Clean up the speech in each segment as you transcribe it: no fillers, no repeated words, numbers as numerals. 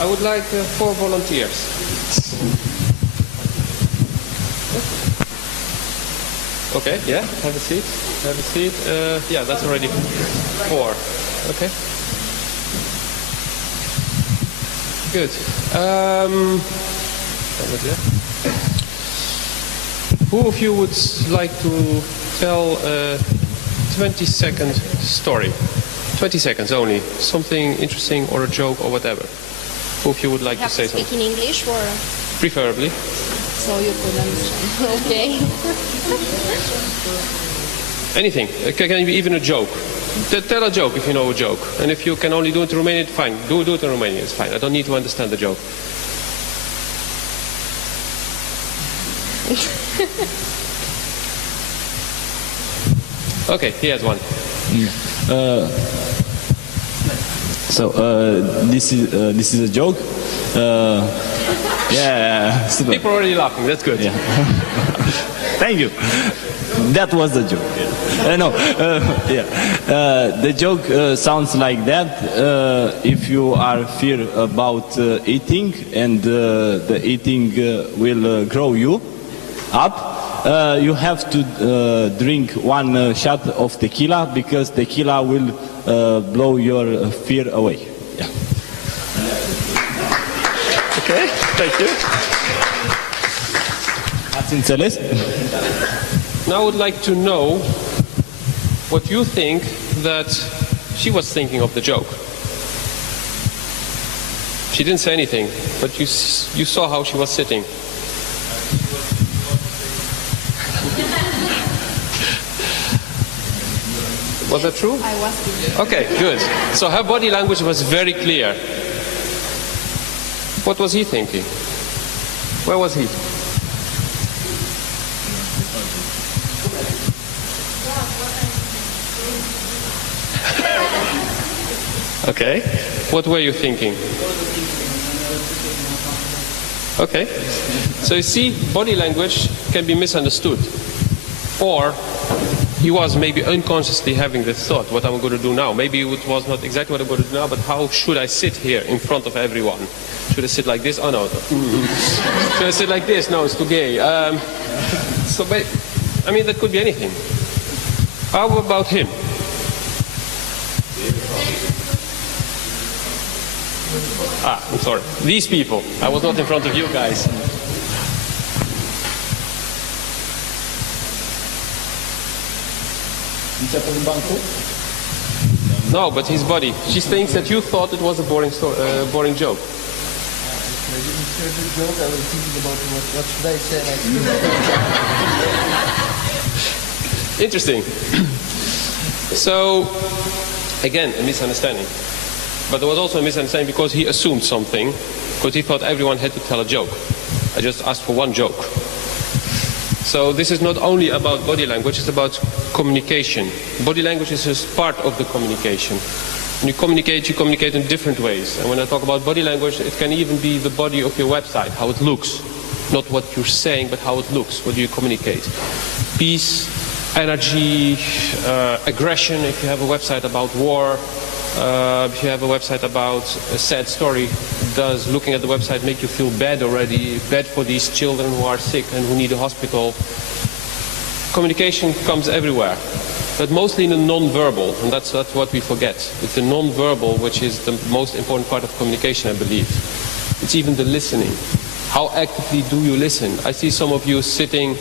I would like 4 volunteers. Okay, yeah, have a seat. Have a seat. Yeah, that's already 4. Okay. Good. Who of you would like to tell a 20-second story? 20 seconds only. Something interesting or a joke or whatever. Who of you would like to say something? Speak in English or? Preferably. So you could understand. Okay. Anything. Can be even a joke. Tell a joke if you know a joke. And if you can only do it in Romanian, fine. Do it in Romanian. It's fine. I don't need to understand the joke. Okay, he has one. This is a joke. Yeah, super. People are already laughing. That's good. Yeah. Thank you. That was the joke. The joke sounds like that. If you are fear about eating and the eating will grow you up, you have to drink 1 shot of tequila because tequila will blow your fear away. Yeah. Okay, thank you. Ați înțeles? Now I would like to know what you think that she was thinking of the joke. She didn't say anything, but you saw how she was sitting. Was that true? I was thinking. Okay, good. So her body language was very clear. What was he thinking? Where was he? Okay. What were you thinking? Okay. So you see, body language can be misunderstood. Or he was maybe unconsciously having this thought, what I'm going to do now. Maybe it was not exactly what I'm going to do now, but how should I sit here in front of everyone? Should I sit like this? Oh, no. Should I sit like this? No, it's too gay. That could be anything. How about him? I'm sorry. These people. I was not in front of you guys. No, but his body. She thinks that you thought it was a boring joke. I didn't hear the joke. I was thinking about what should I say next. Interesting. So, again, a misunderstanding. But there was also a misunderstanding because he assumed something, because he thought everyone had to tell a joke. I just asked for 1 joke. So this is not only about body language, it's about communication. Body language is just part of the communication. When you communicate in different ways. And when I talk about body language, it can even be the body of your website, how it looks. Not what you're saying, but how it looks. What do you communicate? Peace, energy, aggression, if you have a website about war. If you have a website about a sad story, does looking at the website make you feel bad already? Bad for these children who are sick and who need a hospital? Communication comes everywhere, but mostly in the non-verbal, and that's what we forget. It's the non-verbal which is the most important part of communication, I believe. It's even the listening. How actively do you listen? I see some of you sitting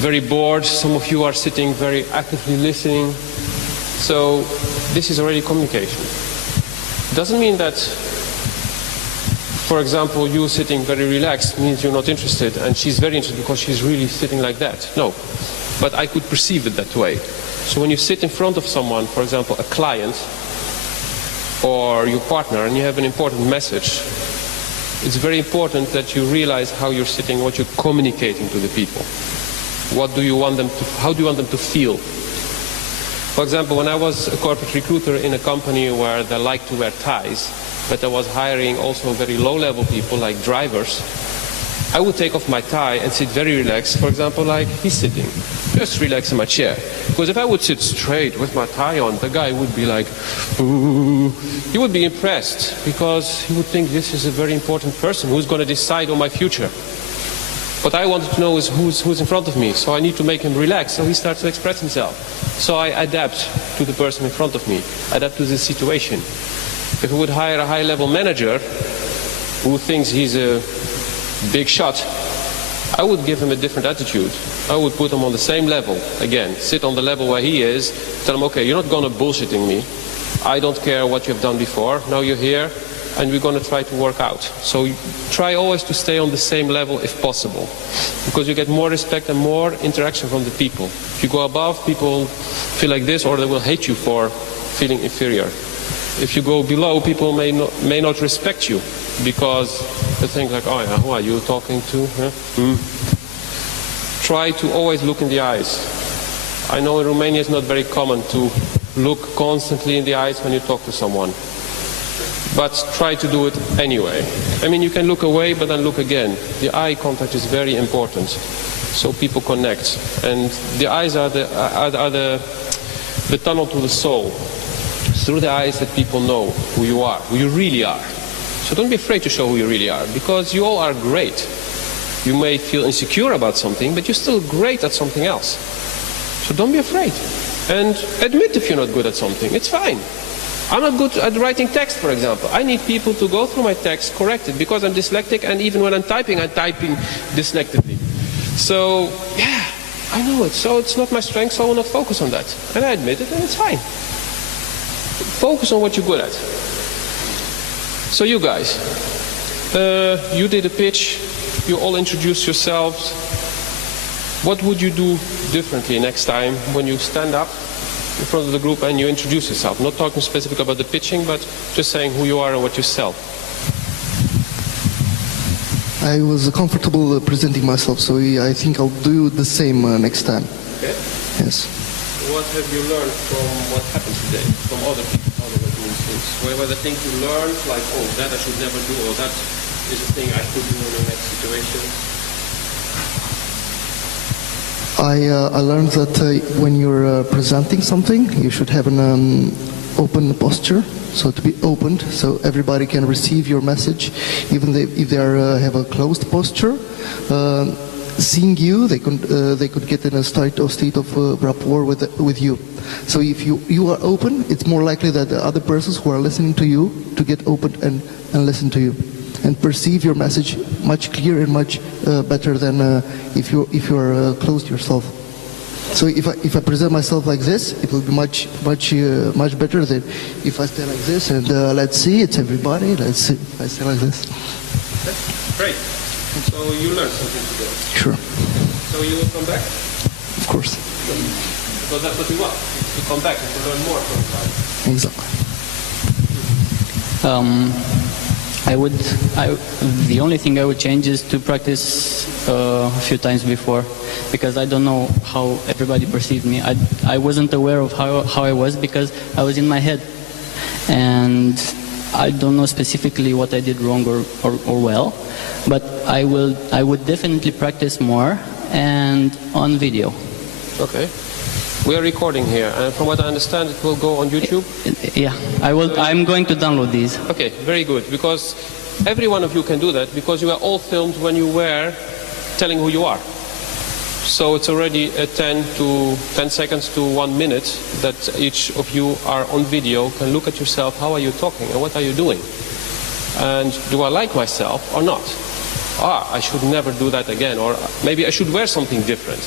very bored, some of you are sitting very actively listening. So this is already communication. Doesn't mean that, for example, you sitting very relaxed means you're not interested and she's very interested because she's really sitting like that. No, but I could perceive it that way. So when you sit in front of someone, for example, a client or your partner, and you have an important message, it's very important that you realize how you're sitting, what you're communicating to the people. What do you want them to, how do you want them to feel? For example, when I was a corporate recruiter in a company where they like to wear ties, but I was hiring also very low-level people like drivers, I would take off my tie and sit very relaxed, for example, like he's sitting. Just relax in my chair. Because if I would sit straight with my tie on, the guy would be like, ooh. He would be impressed, because he would think this is a very important person who's going to decide on my future. What I wanted to know is who's in front of me, so I need to make him relax, so he starts to express himself. So I adapt to the person in front of me, adapt to the situation. If I would hire a high-level manager who thinks he's a big shot, I would give him a different attitude. I would put him on the same level, again, sit on the level where he is, tell him, okay, you're not going to bullshitting me. I don't care what you've done before, now you're here, and we're going to try to work out. So try always to stay on the same level if possible, because you get more respect and more interaction from the people. If you go above, people feel like this, or they will hate you for feeling inferior. If you go below, people may not respect you, because they think like, oh yeah, who are you talking to? Huh? Try to always look in the eyes. I know in Romania it's not very common to look constantly in the eyes when you talk to someone. But try to do it anyway. I mean, you can look away, but then look again. The eye contact is very important, so people connect. And the eyes are the tunnel to the soul. It's through the eyes that people know who you are, who you really are. So don't be afraid to show who you really are, because you all are great. You may feel insecure about something, but you're still great at something else. So don't be afraid. And admit if you're not good at something. It's fine. I'm not good at writing text, for example. I need people to go through my text, correct it, because I'm dyslexic, and even when I'm typing dyslexically. So, yeah, I know it. So it's not my strength, so I will not focus on that. And I admit it, and it's fine. Focus on what you're good at. So you guys, you did a pitch, you all introduced yourselves. What would you do differently next time when you stand up in front of the group and you introduce yourself? Not talking specifically about the pitching, but just saying who you are and what you sell. I was comfortable presenting myself, so I think I'll do the same next time. Okay. Yes. What have you learned from what happened today, from other people, other things? What were the things you learned, like, oh, that I should never do, or that is a thing I could do in the next situation? I learned that when you're presenting something, you should have an open posture, so to be opened, so everybody can receive your message, even if they have a closed posture. Seeing you, they could get in a state of rapport with you. So if you are open, it's more likely that the other persons who are listening to you to get open and listen to you, and perceive your message much clearer and much better than if you're closed yourself. So if I present myself like this, it will be much better than if I stand like this and let's see, it's everybody. Let's see, if I stand like this. Great. So you learned something today. Sure. So you will come back? Of course. Because that's what we want. To come back and to learn more from time. Exactly. The only thing I would change is to practice a few times before, because I don't know how everybody perceived me. I wasn't aware of how I was, because I was in my head, and I don't know specifically what I did wrong or well, but I would definitely practice more, and on video. Okay. We are recording here, and from what I understand, it will go on YouTube? Yeah, I'm going to download these. Okay, very good, because every one of you can do that, because you are all filmed when you were telling who you are. So it's already 10 seconds to 1 minute that each of you are on video, can look at yourself, how are you talking and what are you doing? And do I like myself or not? I should never do that again, or maybe I should wear something different.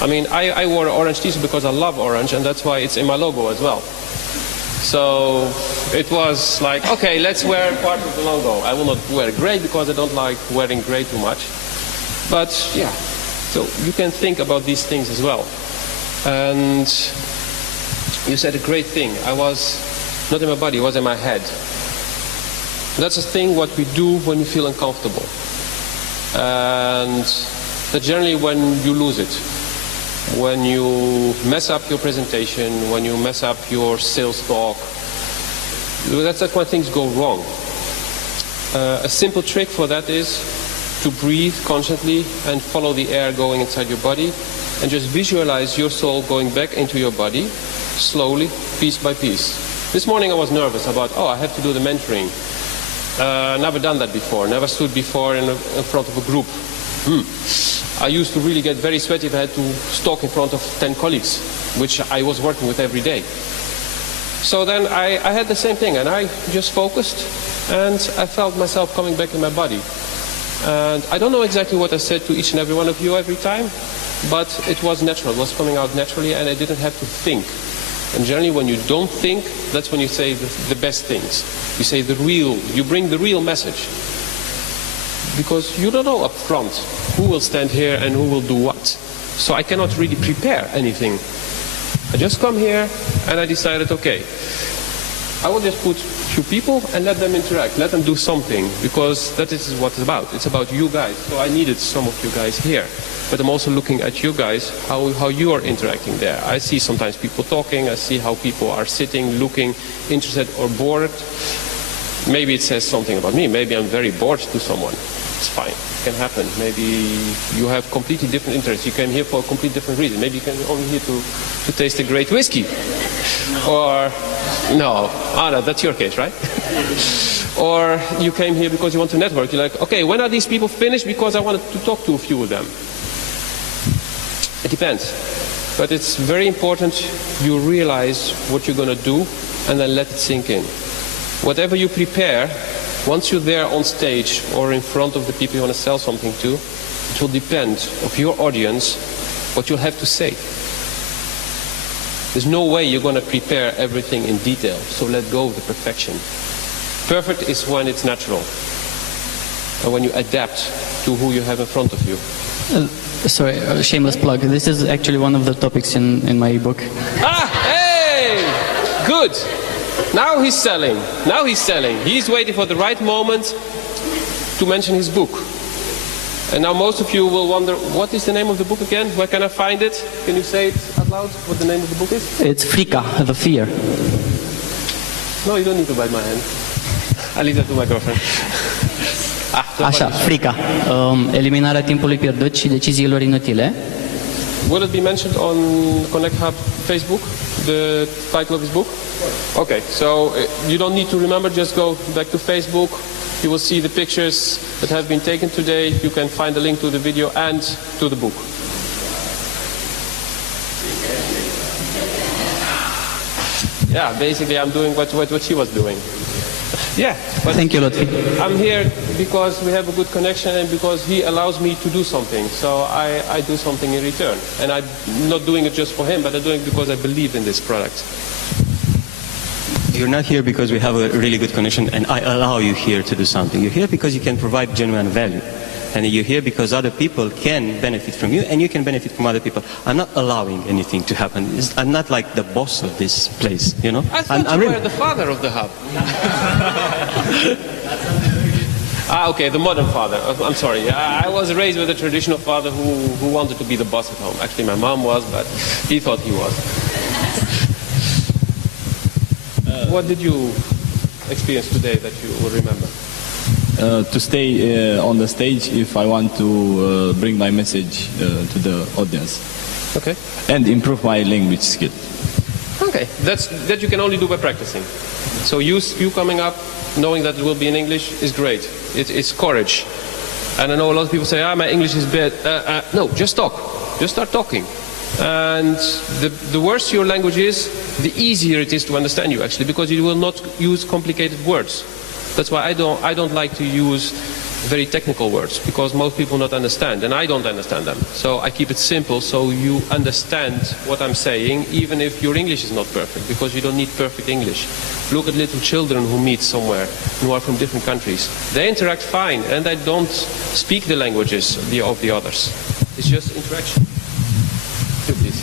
I mean, I wore an orange t-shirt because I love orange, and that's why it's in my logo as well. So it was like, okay, let's wear part of the logo. I will not wear gray because I don't like wearing gray too much. But yeah, so you can think about these things as well. And you said a great thing. I was not in my body, I was in my head. That's the thing what we do when we feel uncomfortable. And that's generally when you lose it. When you mess up your presentation, when you mess up your sales talk, that's when things go wrong. A simple trick for that is to breathe consciously and follow the air going inside your body, and just visualize your soul going back into your body, slowly, piece by piece. This morning I was nervous about, I have to do the mentoring. Never done that before, never stood before in front of a group. I used to really get very sweaty if I had to talk in front of 10 colleagues, which I was working with every day. So then I had the same thing, and I just focused, and I felt myself coming back in my body. And I don't know exactly what I said to each and every one of you every time, but it was natural, it was coming out naturally, and I didn't have to think. And generally when you don't think, that's when you say the best things. You say you bring the real message. Because you don't know up front who will stand here and who will do what. So I cannot really prepare anything. I just come here and I decided, okay, I will just put a few people and let them interact, let them do something, because that is what it's about. It's about you guys. So I needed some of you guys here. But I'm also looking at you guys, how you are interacting there. I see sometimes people talking, I see how people are sitting, looking, interested or bored. Maybe it says something about me. Maybe I'm very bored to someone. It's fine. It can happen. Maybe you have completely different interests. You came here for a completely different reason. Maybe you came only here to taste a great whiskey. Or, no, that's your case, right? Or you came here because you want to network. You're like, okay, when are these people finished? Because I wanted to talk to a few of them. It depends. But it's very important you realize what you're going to do and then let it sink in. Whatever you prepare, once you're there on stage or in front of the people you want to sell something to, it will depend of your audience what you'll have to say. There's no way you're going to prepare everything in detail, so let go of the perfection. Perfect is when it's natural, and when you adapt to who you have in front of you. Sorry, shameless plug. This is actually one of the topics in my book. Hey! Good! Now he's selling. Now he's selling. He's waiting for the right moment to mention his book. And now most of you will wonder, what is the name of the book again? Where can I find it? Can you say it out loud, what the name of the book is? It's Frica, the fear. No, you don't need to bite my hand. I leave that to my girlfriend. Așa, frica. Eliminarea timpului pierdut și deciziilor inutile. Will it be mentioned on Connect Hub Facebook, the title of his book? Okay, so you don't need to remember, just go back to Facebook. You will see the pictures that have been taken today. You can find the link to the video and to the book. Yeah, basically I'm doing what she was doing. Yeah. But thank you, Lotfi. I'm here because we have a good connection and because he allows me to do something. So I do something in return. And I'm not doing it just for him, but I'm doing it because I believe in this product. You're not here because we have a really good connection and I allow you here to do something. You're here because you can provide genuine value. And you're here because other people can benefit from you and you can benefit from other people. I'm not allowing anything to happen. I'm not like the boss of this place, you know? I thought you were the father of the hub. Okay, the modern father. I'm sorry. I was raised with a traditional father who wanted to be the boss at home. Actually, my mom was, but he thought he was. What did you experience today that you will remember? To stay on the stage if I want to bring my message to the audience. Okay. And improve my language skill. Okay, that you can only do by practicing. So you coming up, knowing that it will be in English is great. It's courage. And I know a lot of people say, my English is bad. No, just talk. Just start talking. And the worse your language is, the easier it is to understand you actually, because you will not use complicated words. That's why I don't like to use very technical words, because most people don't understand, and I don't understand them. So I keep it simple so you understand what I'm saying, even if your English is not perfect, because you don't need perfect English. Look at little children who meet somewhere, who are from different countries. They interact fine, and they don't speak the languages of the others. It's just interaction. Please.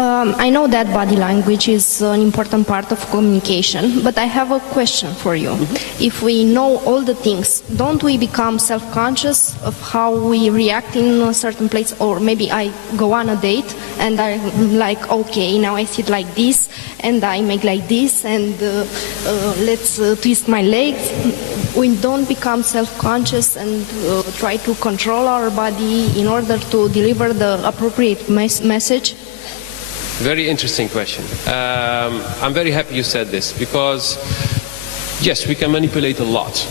I know that body language is an important part of communication, but I have a question for you. If we know all the things, don't we become self-conscious of how we react in a certain place? Or maybe I go on a date and I'm like, okay, now I sit like this and I make like this and let's twist my legs. We don't become self-conscious and try to control our body in order to deliver the appropriate message? Very interesting question. I'm very happy you said this because, yes, we can manipulate a lot.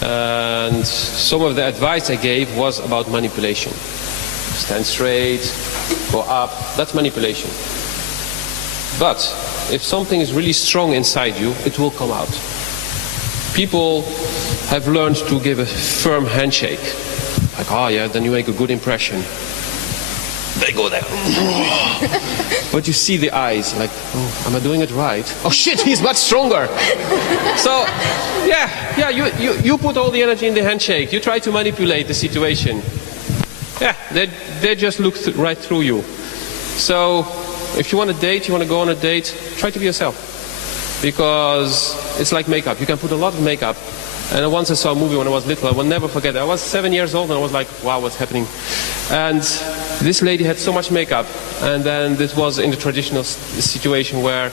And some of the advice I gave was about manipulation. Stand straight, go up, that's manipulation. But if something is really strong inside you, it will come out. People have learned to give a firm handshake. Like, oh yeah, then you make a good impression. They go there. But you see the eyes, like, oh, am I doing it right? Oh shit, he's much stronger. So, yeah, you put all the energy in the handshake. You try to manipulate the situation. Yeah, they just look right through you. So, if you want to date, you want to go on a date, try to be yourself. Because it's like makeup. You can put a lot of makeup. And once I saw a movie when I was little, I will never forget it. I was 7 years old and I was like, wow, what's happening? And this lady had so much makeup. And then this was in the traditional situation where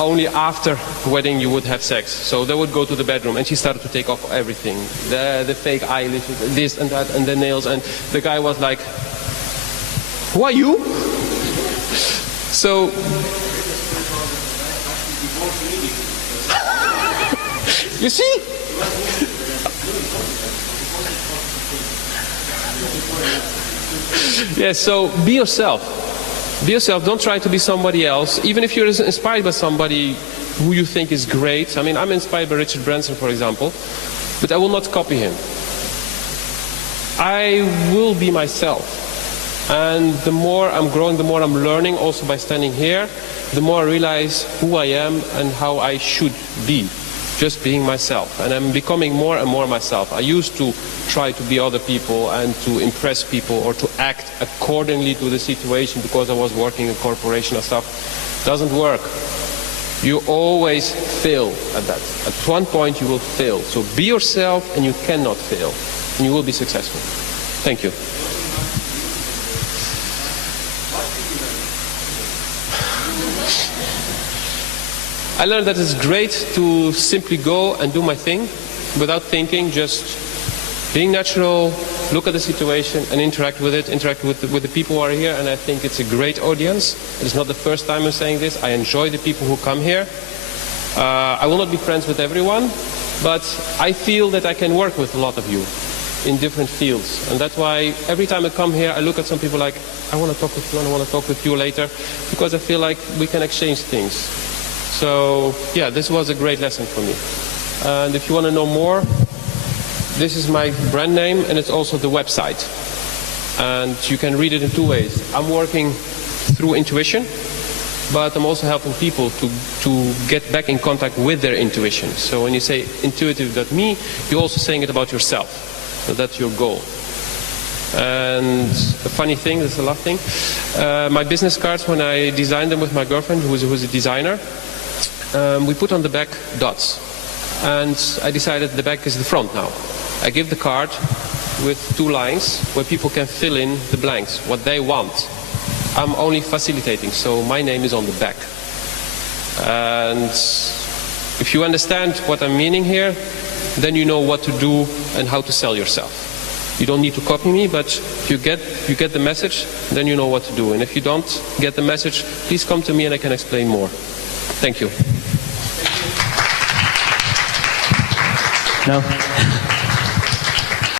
only after wedding you would have sex. So they would go to the bedroom and she started to take off everything. The fake eyelashes, this and that, and the nails. And the guy was like, who are you? So... You see? Yes, so be yourself. Be yourself. Don't try to be somebody else. Even if you're inspired by somebody who you think is great. I mean, I'm inspired by Richard Branson, for example, but I will not copy him. I will be myself. And the more I'm growing, the more I'm learning, also by standing here, the more I realize who I am and how I should be. Just being myself, and I'm becoming more and more myself. I used to try to be other people and to impress people or to act accordingly to the situation because I was working in a corporation or stuff. Doesn't work. You always fail at that. At one point you will fail. So be yourself and you cannot fail. And you will be successful. Thank you. I learned that it's great to simply go and do my thing without thinking, just being natural, look at the situation and interact with it, interact with the people who are here, and I think it's a great audience. It's not the first time I'm saying this. I enjoy the people who come here. I will not be friends with everyone, but I feel that I can work with a lot of you in different fields. And that's why every time I come here, I look at some people like, I want to talk with you and I want to talk with you later, because I feel like we can exchange things. So, yeah, this was a great lesson for me. And if you want to know more, this is my brand name and it's also the website. And you can read it in two ways. I'm working through intuition, but I'm also helping people to get back in contact with their intuition. So when you say intuitiv.me, you're also saying it about yourself. So that's your goal. And a funny thing, this is the last thing, my business cards, when I designed them with my girlfriend, who's a designer, we put on the back dots. And I decided the back is the front now. I give the card with two lines where people can fill in the blanks, what they want. I'm only facilitating, so my name is on the back. And if you understand what I'm meaning here, then you know what to do and how to sell yourself. You don't need to copy me, but if you get the message, then you know what to do. And if you don't get the message, please come to me and I can explain more. Thank you. No.